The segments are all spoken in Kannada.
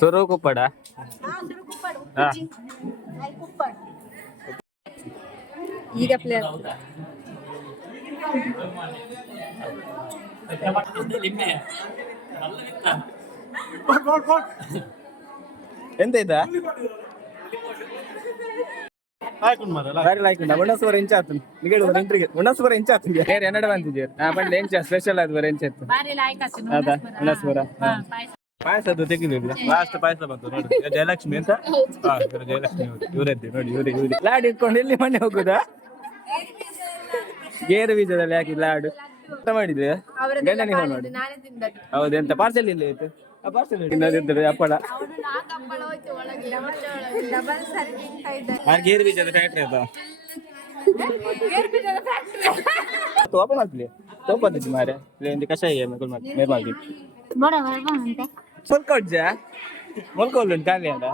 ಸುರು ಕುಪ್ಪಡ ಹಾ. ಈಗ ಪ್ಲೇಯರ್ ಎಂತ ಇದ್ದ ಒಣ್ಣಸೂರ ಇಂಚ ಆತು. ನಿಗಡು ಒಂದು ಎಂಟ್ರಿಗೆ ಒಣ್ಣಸೂರ ಇಂಚ ಆತು ಬೇರೆ ಎನ್ನಡ ಬಂತಿದ್ದೀರಿ ನಾ ಬಂದು ಎಂಚ ಸ್ಪೆಷಲ್ ಆದ್ರೆ ಎಂಚ ಒಣ್ಣಸೂರ ಪಾಯಸ. ಪಾಯಸದ್ದು ತೆಗಿಲಿಲ್ಲ ಲಾಸ್ಟ್ ಪಾಯಸ ಬಂತು ನೋಡಿ. ಜಯಲಕ್ಷ್ಮಿ ಅಂತ? ಹಾ ಇವ್ರು ಜಯಲಕ್ಷ್ಮಿ ಇವ್ರು. ಇವರದ್ದೇ ನೋಡಿ ಇವ್ರೆ ಇವ್ರೆ. ಲಾಡ್ ಇಟ್ಕೊಂಡು ಎಲ್ಲಿ ಮನೆ ಹೋಗುದಾ? ಗೇರು ಬೀಜದಲ್ಲಿ ಹಾಕಿ ಲಾಡು? ಎಂತ ಮಾಡಿದ್ರೆ? ಗಂಡನಿಗೆ ಫೋನ್ ಮಾಡಿ ನಾನೇ ತಿಂದದ್ದು. ಹೌದು ಎಂತ ಪಾರ್ಸೆಲ್ ಇಲ್ಲ ಇತ್ತು ಆ ಪಾರ್ಸೆಲ್ ತಿನ್ನೋದಿರ್ತದೆ ಹಪ್ಪಳ? ಗೇರು ಬೀಜದ ಫ್ಯಾಕ್ಟ್ರಿ ಅದ? ಓಪನ್ ತೋಪಂದಿದ್ದು ಮಾರೆ ಇಲ್ಲಿ ಕಷಾಯ ಖಾಲಿ ಅಲ್ಲ ಮೆಣಸ್ಕಾಯಿ ಹಪ್ಪಡೆ ಮಲ್ಕೊಳ್ಳು ಖಾಲಿ ಅಲ್ಲ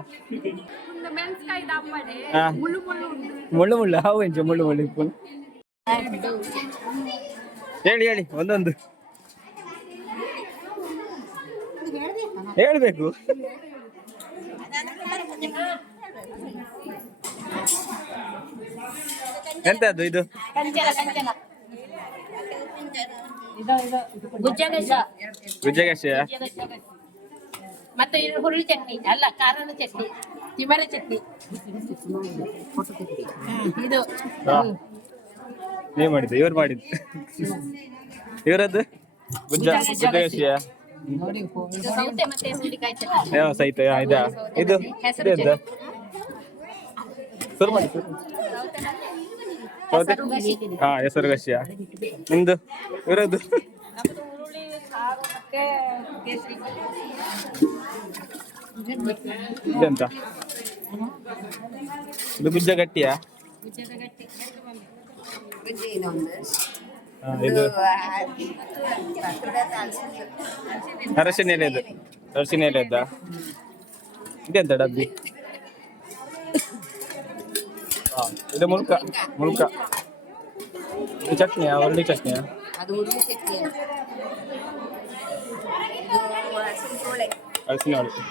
ಮುಳ್ಳು ಮುಳ್ಳು ಹಾವು ಎಂಜ ಮುಳ್ಳು ಮುಳ್ಳು ಇಪ್ಪು ಹೇಳಿ ಹೇಳಿ ಒಂದೊಂದು. ಹೇಳ್ಬೇಕು. ಎಂತದ್ದು ಇದು? ಗುಜ್ಜಗಸ ವಿಜಯಗಶಯ ಮತ್ತೆ ಹುರುಳಿ ಚಟ್ನಿ ಅಲ್ಲ ಖಾರದ ಚಟ್ನಿ ತಿಮರೆ ಚಟ್ನಿ. ಇದು. ನೀವ್ ಮಾಡಿದ್ದು ಇವ್ರು ಮಾಡಿದ್ದು. ಇವರದ್ದು? ಗುಜ್ಜ ಇದು ಸಹಿತ ಇದೆಂತ? ಶುರು ಮಾಡಿ ಹಾ ಹೆಸರು ಗಶ್ಯ ನಿಮ್ದು? ಇವರದ್ದು? ನಮ್ದು ಹುರುಳಿ ಸಾರು ಮತ್ತೆ ಕೇಸರಿ ಇದೆಂತ? ಇದು ಗುಜ್ಜ ಗಟ್ಟಿಯಾ ಗುಜ್ಜದ ಗಟ್ಟಿ ಹಾ, ಇದು ಅರಶಿನ ಎಲೆದು ಅರಶಿನ ಎಲೆದ್ದ ಇದೆಂತ ಡಬ್ಬಿ? ಹಾ, ಇದು ಮುಲ್ಕ ಮುಲ್ಕ. ಇದು ಚಟ್ನಿಯಾ ಒಳ್ಳೆ ಚಟ್ನಿಯಾ ಅದು ಹುರುಳಿ ಚಟ್ನಿ ಇದು ಹಸಿರು ಸೋಳೆ ಅರಸಿನ ಇದು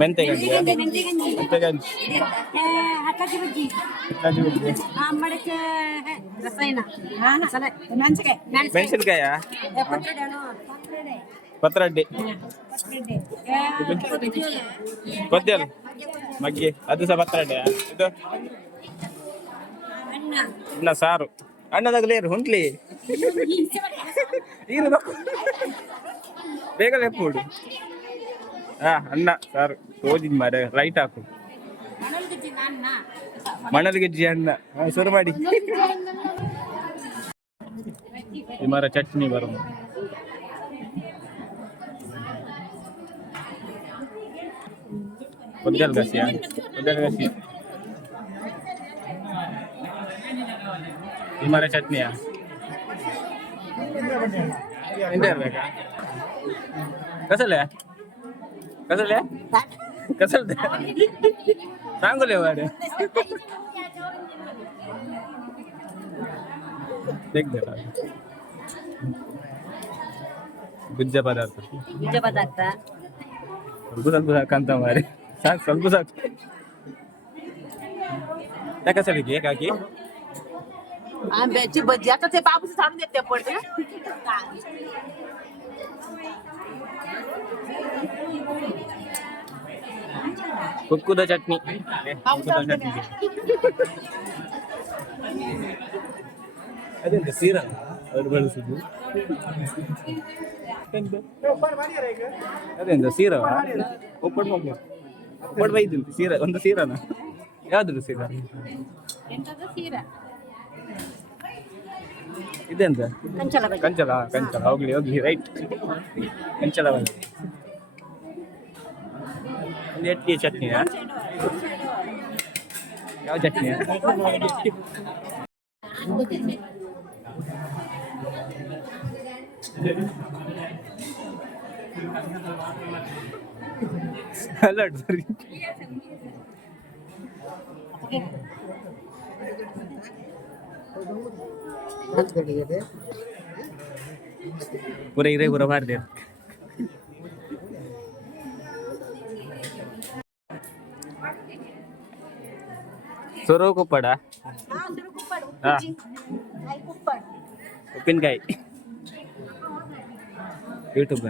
ಮೆಂತೆ ಗಂಜಿ ಮೆಂತೆ ಗಂಜಿ ಹಕ್ಕಿ ಬಜ್ಜಿ ರಸಾಯನ ಮೆಣಸಿನ್ಕಾಯಾ ಪತ್ರೊಡ್ಡಿ ಗೊತ್ತಿಲ್ಲ ಮಗ್ಗೆ ಅದು ಸಹ ಪತ್ರಡ್ಡೆ ಇದು ಅಣ್ಣ ಸಾರು ಅಣ್ಣದಾಗಲೇ ಹುಂಟ್ಲಿ ತಕೊ. ಬೇಗ ಲೆಪ್ಪುಡು ಹಾ ಅನ್ನ ಸಾರು ಸೋದಿದ್ ಮಾರೆ ರೈಟ್ ಹಾಕು. ಮಣಲ್ ಗೆಜ್ಜಿ ಅನ್ನ ಹಾ, ಶುರು ಮಾಡಿ. ಈ ಮರ ಚಟ್ನಿ ಬರೋ ಉದ್ದಲ್ ಗಸಿಯ ಉದ್ದಲ್ ಗಸಿ ಈ ಮರ ಚಟ್ನಿಯಾ? ಎಂತ ಇರ್ಬೇಕಾ? ಕಸಲೆ ಕಸಲೆ ಕಸಲ್ದೆ ಸಾಂಗುಲೆ ಮಾರೆ ತೆಗ್ದಲ್ಲ ಗುಜ್ಜ ಪದಾರ್ಥ ಬೀಜ ಪದಾರ್ಥ ಸ್ವಲ್ಪ ಸ್ವಲ್ಪ ಸಾಕಂತ ಮಾರಿ ಸಾಕು ಸ್ವಲ್ಪ ಸಾಕು ಯಾಕೆ ಹಾಕಿ आंब्याची भजी आता ते बाबूच सांडून देते पडते ಕುಕ್ಕುದ ಚಟ್ನಿ. ಕುಕ್ಕುದ ಚಟ್ನಿ. ಅದೆಂತ ಸೀರಾ ಅವ್ರು ಬಳಸುದು. ಅದೆಂತ ಸೀರಾ ಒಪ್ಪಡ್ ಮಗ್ಳು ಒಪ್ಪಡ್ ಬೈದಂತೆ ಸೀರಾ ಒಂದು ಸೀರನ? ಯಾವ್ದು ಸೀರ? ಇದೆಂತ? ಕಂಚಲ ಕಂಚಲ ಹೋಗ್ಲಿ ಹೋಗ್ಲಿ ರೈಟ್. ಕಂಚಲ ಬಂದು ಒಂದು ಎಟ್ಟಿ ಚಟ್ನಿಯಾ ಯಾವ ಚಟ್ನಿಯಾ ಅಲ್ಲ ಸರಿ ಪೂರ ಇರೇ ಪೂರ ಬಾರ್ದೆ ಸೊರೋ ಕುಪ್ಪಡ? ಹಾ ಉಪ್ಪಿನಕಾಯಿ. ಯೂಟ್ಯೂಬ್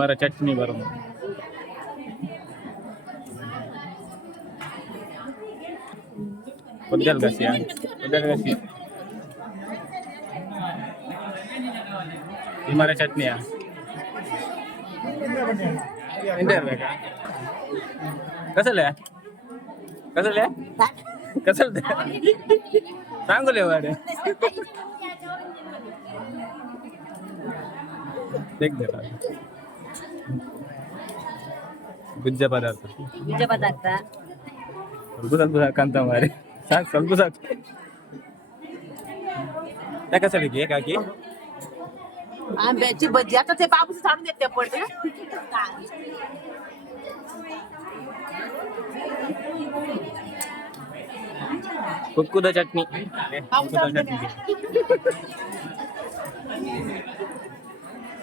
ಮರ ಚಟ್ನಿ ಬರೋದು. ಉದ್ದಲ್ ಗಸಿಯ ಉದ್ದಲ್ ಗಸಿ ಈ ಮರ ಚಟ್ನಿಯಾ? ಎಂತ ಇರ್ಬೇಕಾ? ಕಸಲೆ ಕಸಲೆ ಕಸಲ್ದೆ ಸಾಂಗುಲೆ ವಾಡೆ ತೆಗ್ದಲ್ಲ ಗುಜ್ಜ ಪದಾರ್ಥ ಬೀಜ ಪದಾರ್ಥ ಸ್ವಲ್ಪ ಸ್ವಲ್ಪ ಸಾಕಂತ ಮಾರಿ ಸಾಕು ಸ್ವಲ್ಪ ಸಾಕು ಯಾಕೆ ಸಲಿಗೆ ಹೇಗಾಗಿ आंब्याची भजी आता ते बाबूच साडून देते पडते ಕುಕ್ಕುದ ಚಟ್ನಿ.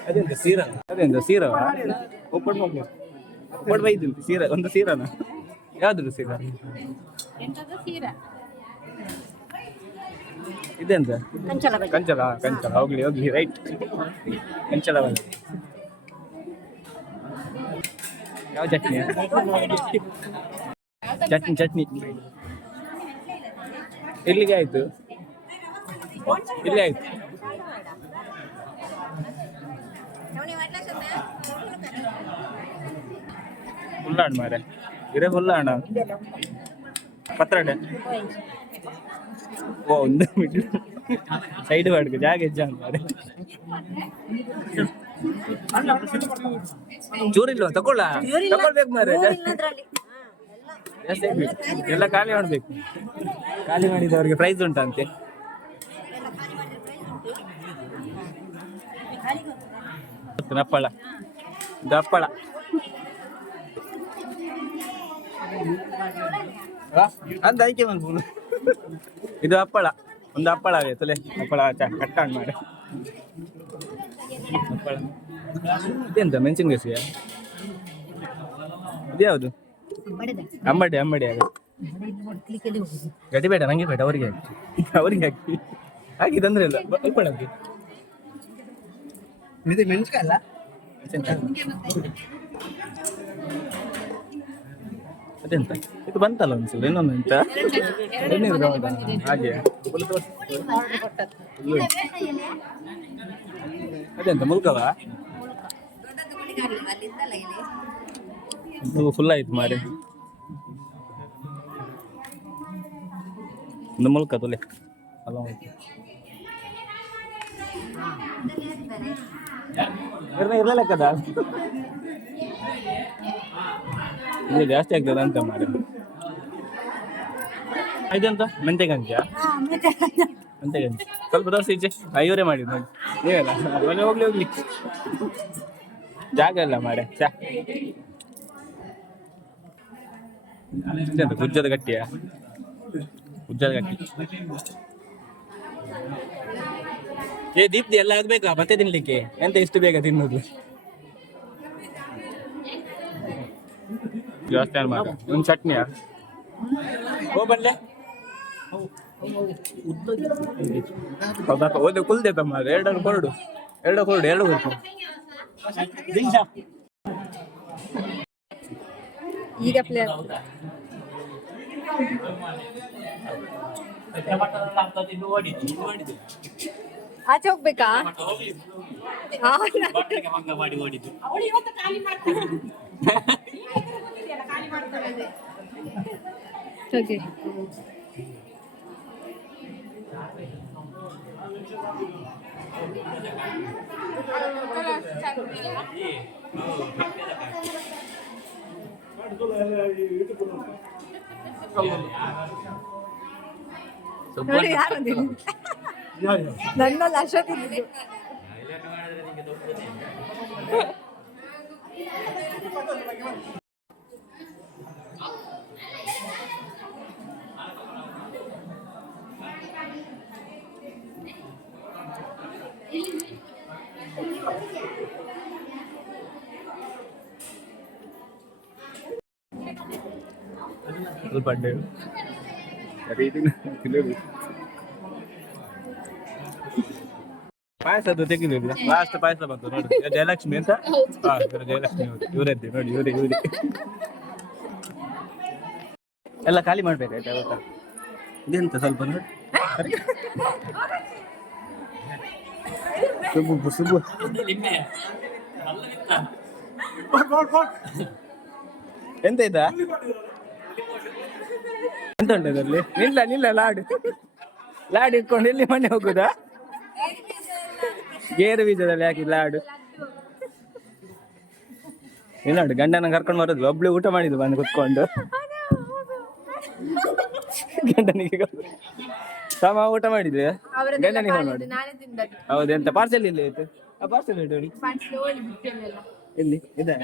ಅದೆಂತ ಸೀರ? ಅದೆಂತ ಸೀರ? ಒಪ್ಪಡ್ ಮಕ್ಕಳು ಒಪ್ಪಡ್ ಬೈದು ಸೀರ ಒಂದು ಸೀರನ? ಯಾವ್ದು ಸೀರ? ಇದೆಂತ? ಕಂಚಲ ಕಂಚಲ ಹೋಗ್ಲಿ ಹೋಗ್ಲಿ ರೈಟ್. ಕಂಚಲ ಬಂದ ಯಾವ ಚಟ್ನಿ ಚಟ್ನಿ ಚಟ್ನಿ. ಎಲ್ಲಿಗೆ ಆಯ್ತು. ಇಲ್ಲಿ ಆಯ್ತು. ಹುಲ್ಲಾಣ ಮಾರೆ. ಇರೇ ಫುಲ್ಲಾಣ ಪತ್ರಡೆ ಓ, ಒಂದು ಸೈಡ್ ಮಾಡ್ಕೊ, ಜಾಗ ಹೆಜ್ಜೆ ಮಾರೆ. ಚೂರಿಲ್ವಾ? ತಗೊಳ್ಳ? ತಗೊಳ್ಬೇಕು ಮಾರೆ. ಎಲ್ಲ ಖಾಲಿ ಮಾಡಬೇಕು. ಖಾಲಿ ಮಾಡಿದವರಿಗೆ ಪ್ರೈಸ್ ಉಂಟಂತೆ ನಪ್ಪಳ ಹಪ್ಪಳ ಅಂತ ಆಯ್ಕೆ ಮಾಡ್ಬೋದು. ಇದು ಹಪ್ಪಳ ಒಂದು ಹಪ್ಪಳ ಆಗೈತಲೆ ಹಪ್ಪಳ ಕಟ್ಟಾಣ್ ಮಾಡಿ. ಹಪ್ಪಳ ಇದೆಂತ? ಮೆಣಸಿನ ಗಸಿಯ ಇದ್ಯಾವುದು? ಅಂಬಡಿ ಅಂಬಡಿ ಆಗ ಗಡಿ ಬೇಡ ನಂಗೆ ಬೇಡ ಅವರಿಗೆ ಹಾಕಿ. ಅವರಿಗೆ ಹಾಕಿ. ಹಾಕಿ ತೊಂದ್ರೆ ಇಲ್ಲ. ಹಾಕಿ ಇದು ಮೆಣಸಿನಕಾಯಿ ಅಲ್ಲ? ಅದೆಂತ? ಇದು ಬಂತಲ್ಲ ಒಂದ್ಸಲ ಇನ್ನೊಂದು ಎಂತ? ಹಾಗೆ. ಅದೆಂತ ಮುಲ್ಕವಾ? ಫುಲ್ ಆಯ್ತು ಮಾರಿ. ಒಂದು ಮುಲ್ಕ ತುಲೆ. ಅಲ್ಲ ಇರಲಿಲ್ಲ ಕದ ಇದು ಜಾಸ್ತಿ ಆಗ್ತದ ಅಂತ ಮಾರಿ. ಇದೆಂತ? ಮೆಂತೆ ಗಂಜ ಮೆಂತೆ ಗಂಜಿ ಸ್ವಲ್ಪ ದೋಸೆ ಈಚೆ ಐವರೇ ಮಾಡಿದ್ದು ನೋಡಿ. ನೀವಲ್ಲ? ಒಳ್ಳೆ ಹೋಗ್ಲಿ ಹೋಗ್ಲಿ. ಜಾಗ ಇಲ್ಲ ಮಾರೆ. ಚಾ ಇದೆಂತ ಗುಜ್ಜದ ಗಟ್ಟಿಯ ಗುಜ್ಜದ ಗಟ್ಟಿ. ಏ ದೀಪ್ತಿ ಎಲ್ಲ ಆಗ್ಬೇಕಾ? ಮತ್ತೆ ತಿನ್ಲಿಕ್ಕೆ? ಎಂತ ಇಷ್ಟು ಬೇಗ ತಿನ್ನೋದು? ಜಾಸ್ತಿ ಮಾಡ ಒಂದು ಚಟ್ನಿಯ? ಓ ಬಲ್ಲೆ ಹೌದಾ ಓದೆ ಕುಲ್ದೆ ತಮ್ಮ ಎರಡು ಕೊರಡು ಎರಡು ಕೊರಡು ಎರಡು ಕೊರಡು ಈಗ ಪ್ಲೇಟ್ ಆಚೆ ಹೋಗ್ಬೇಕಾ ಹಾ, ಅವಳು ಇವತ್ತು ನೋಡಿ ಯಾರು ನನ್ನಲ್ಲಿ ಅಶೋಕ್ ತಿಳಿಯೋದು ಪಾಯಸದ್ದು ತೆಗಿಲಿಲ್ಲ ಲಾಸ್ಟ್ ಪಾಯಸ ಬಂತು ನೋಡಿ. ಜಯಲಕ್ಷ್ಮಿ ಅಂತ? ಹಾ ಇವ್ರು ಜಯಲಕ್ಷ್ಮಿ ಅವರು. ಇವರದ್ದೆ ನೋಡಿ ಇವರೇ ಇವರೇ. ಎಲ್ಲ ಖಾಲಿ ಮಾಡ್ಬೇಕಾಯ್ತಾ ಗೊತ್ತಾ ಇದೆಂತ ಸ್ವಲ್ಪ ನೋಡಿ. ಸುಬ್ಬು ಸುಬ್ಬು. ಎಂತ ಇದ್ದ? ಎಂತ ಉಂಟು ಅದರಲ್ಲಿ ನಿಲ್ಲ ನಿಲ್ಲ ಲಾಡು. ಲಾಡು ಇಟ್ಕೊಂಡು ಎಲ್ಲಿ ಮನೆ ಹೋಗುದಾ? ಗೇರು ಬೀಜದಲ್ಲಿ ಹಾಕಿ ಲಾಡು. ಇಲ್ಲ ನೋಡಿ ಗಂಡನ ಕರ್ಕೊಂಡು ಬರೋದು ಒಬ್ಳು ಊಟ ಮಾಡಿದ್ದು ಬಂದು ಕುತ್ಕೊಂಡು. ಗಂಡನಿಗೆ ಸಮ ಊಟ ಮಾಡಿದ್ರೆ ಗಂಡನಿಗೆ ಫೋನ್ ಮಾಡಿ ಹೌದು ಎಂತ ಪಾರ್ಸೆಲ್ ಇಲ್ಲ ಆಯ್ತು ಆ ಪಾರ್ಸೆಲ್ ಬಿಟ್ಟೆಲ್ಲ ಎಲ್ಲಿ. ಇದೆ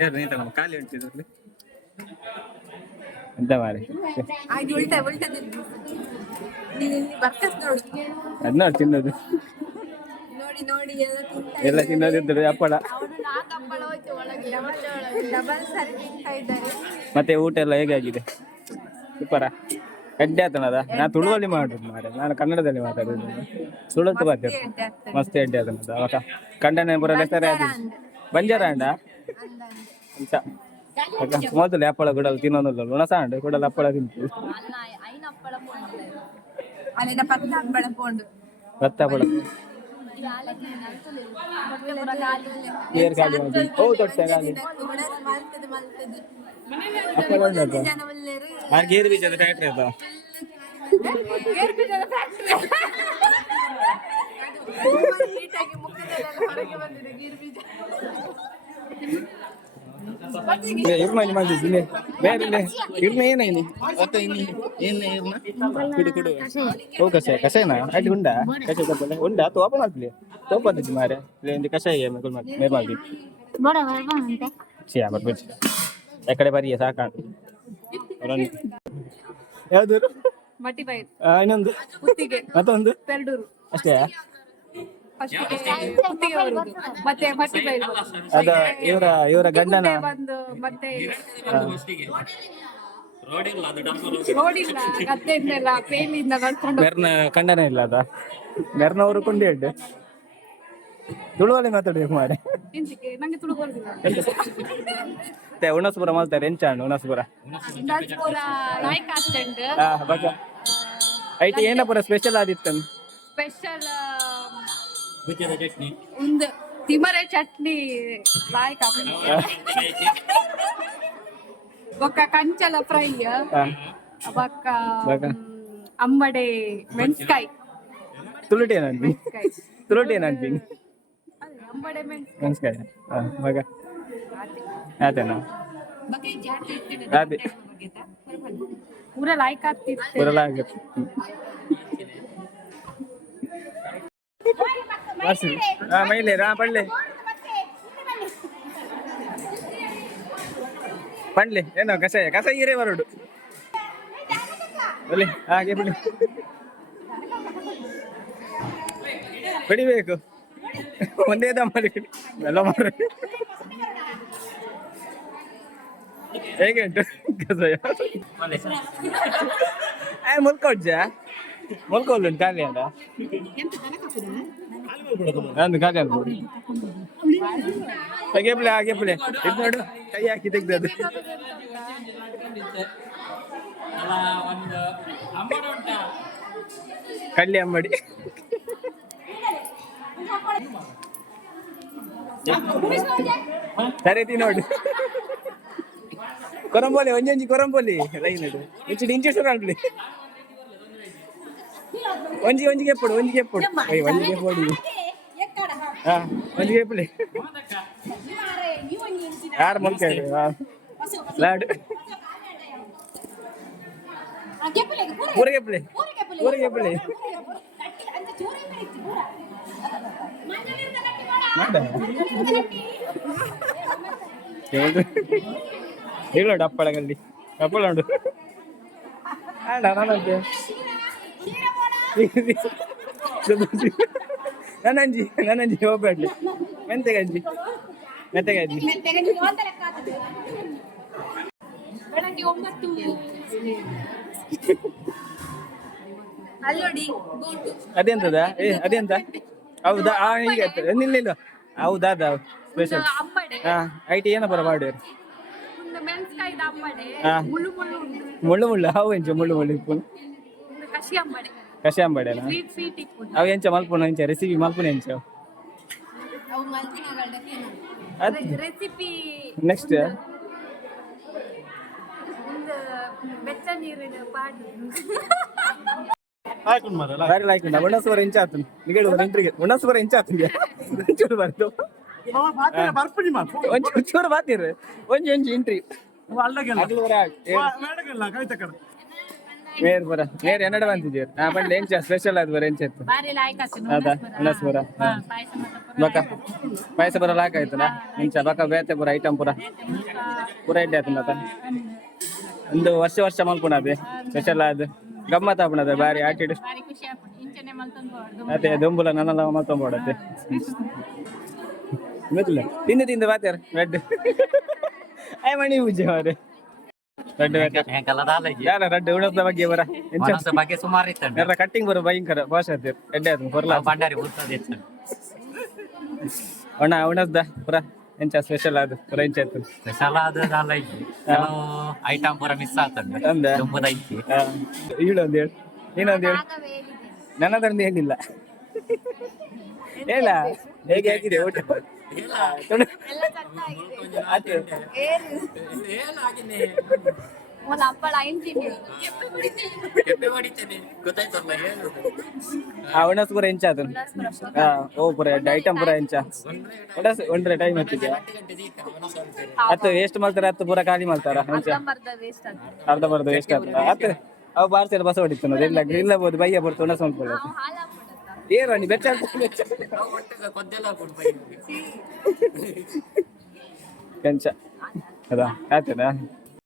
ಯಾರು ನೀತ ನಮ್ಮ ಖಾಲಿ ಉಂಟು ಇದರಲ್ಲಿ? ಎಂತ ಮಾರಿ ಅದ್ ನೋಡಿ ತಿನ್ನೋದು. ಎಲ್ಲ ತಿನ್ನೋದಿದ್ರೆ ಹಪ್ಪಳ. ಮತ್ತೆ ಊಟ ಎಲ್ಲ ಹೇಗೆ ಆಗಿದೆ ಸೂಪರ ಗಡ್ಡೆ ಆತನದ ನಾ ತುಳುವಲ್ಲಿ ಮಾಡುದು ಮಾರೆ ನಾನು ಕನ್ನಡದಲ್ಲಿ ಮಾತಾಡುದು. ಗಡ್ಡೆ ಆಗ್ತದೆ. ಮಸ್ತ್ ಎಡ್ಡೆ ಆತನದ ಅವಾಗ ಕಂಡನೆ ಬರೋ ಹೆಸರೇ ಬಂಜಾರ ಅಂಡ ಅಂತ ಮೊದಲು ಹಪ್ಪಳ ಗುಡಲು ತಿನ್ನೋದಿಲ್ಲ ಉಣಸ ಅಂಡ ಗುಡಲು ಹಪ್ಪಳ ತಿಂತು ಭತ್ತ ಹಪ್ಪಳ ಒಳ್ಳೆಯರು ಆ ಗೇರು ಬೀಜದ ಫ್ಯಾಕ್ಟ್ರಿ ಅದ. ಬೇರೆ ಮತ್ತೆ ಏನು ಇರ್ಮ ಕುಡು ಕುಡು. ಓ ಕಷಾಯ ಕಷಾಯನ? ಅಲ್ಲಿ ಉಂಡ? ಕಷಾಯ ಕಪ್ಪಲೆ ಉಂಡ? ತೋಪ ಮಾಡ್ಲಿ ತೋಪ ಅಂತಿದ್ದಿ ಮಾರೆ ಇಲ್ಲಿ ಕಷಾಯ ಮೇಲ್ ಮಾಡಿ ಮೇಲ್ ಮಾಡಿ ಛೇ ಬರ್ಬಿಡ್ಸಿ ಎಕಡೆ ಬರಿಯ ಸಾಕಾಣು ಯಾವ್ದು? ಇನ್ನೊಂದು. ಮತ್ತೊಂದು? ಅಷ್ಟೇ ಫಸ್ಟ್ ಕುತ್ತಿಗೆ ಬರುದು ಮತ್ತೆ ಮಟ್ಟಿ ಬೈಲ್. ಅದ ಇವರ ಇವರ ಗಂಡನ ಬಂದು ಮತ್ತೆ ರೋಡಿಲ್ಲ ಗದ್ದೆಯಿಂದೆಲ್ಲ ಪೇಲಿಂದ ನಡ್ಕೊಂಡು ಮೆರ್ನ ಅವರು ಇಲ್ಲ ಅದ. ಮೆರ್ನವರು ಕೊಂಡಿ ಹೆಡ್ ತುಳುವಲ್ಲಿ ಮಾತಾಡ್ಬೇಕು ಮಾರೆ ಇಂಚಿಗೆ ನಂಗೆ ತುಳು ಬರುದಿಲ್ಲ ಮತ್ತೆ ಹುಣಸ್ಪುರ ಮಾಡ್ತಾರೆ ಎಂಚಾಂಡು ಉಣಸ್ಪುರ ನಾಯ್ಕ ಅಷ್ಟೆಂಡ್ ಬಕ. ಐಟಿ ಏನಪ್ಪರ ಸ್ಪೆಷಲ್ ಆದಿತ್ತು ಸ್ಪೆಷಲ್ ಒಂದು ತಿಮರೆ ಚಟ್ನಿ ಬಾಯಿ ಬೊಕ್ಕ ಕಂಚಲ ಫ್ರೈ ಬೊಕ್ಕ ಅಂಬಡೆ ಮೆಣಸ್ಕಾಯಿ. ತುಳುಟಿ ಏನಂತಿ ತುಳುಟಿ ಏನಂತಿ ಅಂಬಡೆ ಮೆಣಸ್ಕಾಯಿ. ಬಕ ಆತೇನಾ? ಅದೇ ಪೂರ ಲೈಕ್ ಆಗ್ತಿತ್ತು ಪೂರ ಲೈಕ್ ಹಾ ಮೈಲೆ ರಾ ಬಳ್ಳಿ ಪಂಡ್ಲೆ ಏನೋ ಕಷಾಯ ಕಷಾಯ ಇರೇ ಬರೋಡು ಬಲ್ಲಿ ಹಾಗೆ ಬಿಡಿ ಬಿಡಿಬೇಕು ಒಂದೇ ದಮ್ಮ ಎಲ್ಲ ಮಾಡ ಹೇಗೆ ಉಂಟು? ಕಷಾಯ ಮುಲ್ಕೊಡ್ಜ ಮುಲ್ಕೊಲ್ಲು ಅಂತ ಖಾಲಿ ಅದ ನಂದು ಖಾಲಿ ಆಗ್ಬೋದು ಹಾಗೆ ಪ್ಲೇ ಇದು ನೋಡು, ಕೈ ಹಾಕಿ ತೆಗ್ದದು ಕಲ್ಲಿ ಅಂಬಡಿ. ಸರಿ ನೋಡಿ. ಕೊರಂಬೋಲಿ, ಒಂಜೊಂಜಿ ಕೊರಂಬೋಲಿ. ಲೈನ್ ಇಡು ಇಂಚು ಇಂಚಿ ಸುರಾಡ್ಲಿ ಒಂಜಿ ಒಂಜಿಗೆ ಎಪ್ಪಡು ಒಂಜಿಗೆ ಎಪ್ಪಡು ಅಯ್ಯ ಒಂಜಿಗೆ ಎಪ್ಪಡು ಹಾ ಒಂಜಿಗೆ ಎಪ್ಪಲಿ ಯಾರು ಮುಲ್ಕ ಲಾಡು. ಊರಿಗೆ ಎಪ್ಪಲಿ ಊರಿಗೆ ಮಾಡ. ಹೇಳು ಹಪ್ಪಳಗಲ್ಲಿ ಹಪ್ಪಳ ಉಂಟು ಆಡ ನಾನಂತೆ. ನನ್ನಂಜಿ ನನ್ನಂಜಿ ಹೋಗ್ಬೇಡ್ಲಿ ಮೆಂತೆಗಂಜಿ. ಮೆಂತೆಗಂಜಿ. ಮೆಂತೆ ಒಂಬತ್ತು ಅಲ್ಲಿ ನೋಡಿ ಗೋಟು. ಅದೆಂತದ? ಏ ಅದೆಂತ? ಹೌದಾ? ಆ ಈಗ. ನಿಲ್ಲ. ಇಲ್ಲ ಹೌದಾ. ಅದ ಸ್ಪೆಷಲ್ ಹಾ ಐಟಿ ಏನ ಬರ ಮಾಡಿರಿ ಮುಳ್ಳು ಮುಳ್ಳು ಹಾವು ಮುಳ್ಳು ಮುಳ್ಳು. ಕಸಿ ಅಂಬಡೆ ಕಷಿ ಅಂಬಡೆನ ಸ್ವೀಟ್ ಸ್ವೀಟ್ ಇಪ್ಪುನು ಅವು ಎಂಚ ಮಲ್ಪುನ ಎಂಚ ರೆಸಿಪಿ ಮಲ್ಪುನ ಎಂಚ ರೆಸಿಪಿ ನೆಕ್ಸ್ಟ್ ಒಂದು ಬೆಚ್ಚ ನೀರಿನ ಪಾಡು ಬಾರಿ ಲೈಕ್ ಉಂಡ ಇಂಚ ನಿಗೇಳು ಎಂಟ್ರಿಗೆ ಇಂಚ ಒಂಚೂರು ಮಾತು ಒಂಚೂರು ಚೂರು ಬಾತಿರ್ ಒಂಜಿ ಒಂಜಿ ಇಂಟ್ರಿ ಅಲ್ಲಗೆಲ್ಲ ಬರ ನೇರ್ ಬರ ಎನ್ನಡ ಬಂತಿದ್ದೀರಿ ನಾ ಬಂದು ಎಂಚ ಸ್ಪೆಷಲ್ ಆದ್ ಬರ ಎಂಚ ಇತ್ತು? ಬಾರಿ ಹೌದಾ? ಉಣ್ಣಸ್ವರ ಪಾಯಸ ಬಕ ಪಾಯಸ ಬರ ಲಾಕ್ ಆಯ್ತಲ್ಲ ಇಂಚ ಬಕ ಬೇತೆ ಪುರ ಐಟಮ್ ಪುರ. ಪೂರ ಇಡ್ಡೆ ಆಯ್ತು ಮತ್ತ? ಒಂದು ವರ್ಷ ವರ್ಷ ಮಲ್ಪುಣ ಅದೇ ಸ್ಪೆಷಲ್ ಅದು ಗಮ್ಮತ್ ಆಗ್ಬಿಡದೆ ಬಾರಿ ಆಟಿಡ್ ಬಾರಿ ಅದೇ ದೊಂಬುಲ ನನ್ನಲ್ಲ ಮತ್ತೊಂಬೋಡತ್ತೆ ಗೊತ್ತಿಲ್ಲ. ತಿಂದು ತಿಂದು ಬಾತ್ಯಾರ ರೆಡ್ ಐ ಮಣಿ ಪೂಜೆ ಅವರೇ ರೆಡ್ ಯಾರ ಉಣದ ಬಗ್ಗೆ ಬರ. ಎಂಚ ಮನಸ್ಸು ಬಗ್ಗೆ ಸುಮಾರು ಇತ್ತು ಎಲ್ಲ ಕಟ್ಟಿಂಗ್ ಬರೋ ಭಯಂಕರ ಭಾಷೆ ಆಯ್ತು ಎಡ್ಡೆ ಆಯ್ತು ಬರ್ಲಾ ಬಂಡಾರಿ ಬರ್ತದೆ ಇತ್ತು ಅಣ್ಣ. ಉಣಸ್ದ ಪುರ. ಎಂಚ ಸ್ಪೆಷಲ್ ಅದು ಪುರ ಎಂಚ ಆಯ್ತು. ಸ್ಪೆಷಲ್ ಅದು ಅಲ್ಲ ಐತಿ ಕೆಲವು ಐಟಮ್ ಪೂರ ಮಿಸ್ ಆಗ್ತದೆ ಅಂದ. ತುಂಬದ ಐತಿ. ಈಳೊಂದು ಹೇಳು. ನೀನೊಂದು ಹೇಳು. ನನ್ನದೊಂದು ಹೇಳಿಲ್ಲ ಹೇಳ. ಹೇಗೆ ಆಗಿದೆ ಊಟ? ಐಂತೀನಿ ಆ ಉಣಸ್ ಪುರ ಎಂಚ ಅದು ಹಾ ಓ ಪುರ ಐಟಮ್ ಪುರ ಎಂಚ ಉಣಸ್ ಒಂಡ್ರೆ ಟೈಮ್ ಹತ್ತಿಗೆ ಹತ್ತು ವೇಸ್ಟ್ ಮಾಡ್ತಾರೆ? ಹತ್ತು ಪೂರ ಖಾಲಿ ಮಾಡ್ತಾರ? ಅರ್ಧ ಬರ್ಧ ವೇಸ್ಟ್ ಆಗ್ತದ. ಹತ್ತು ಅವು ಬಾರ್ಸೆಲ್ಲ ಬಸ ಹೊಡಿತು ನೋಡಿ ಇಲ್ಲ ಇಲ್ಲ ಬೋದು ಬಯ್ಯ ಬರ್ತು ಉಣಸ್ ಮಾಡ್ಕೊಳ್ಳೋದು ನಾವು ಹಾಲು ಹಾಕ್ಬಿಡತ್ತ ಏರು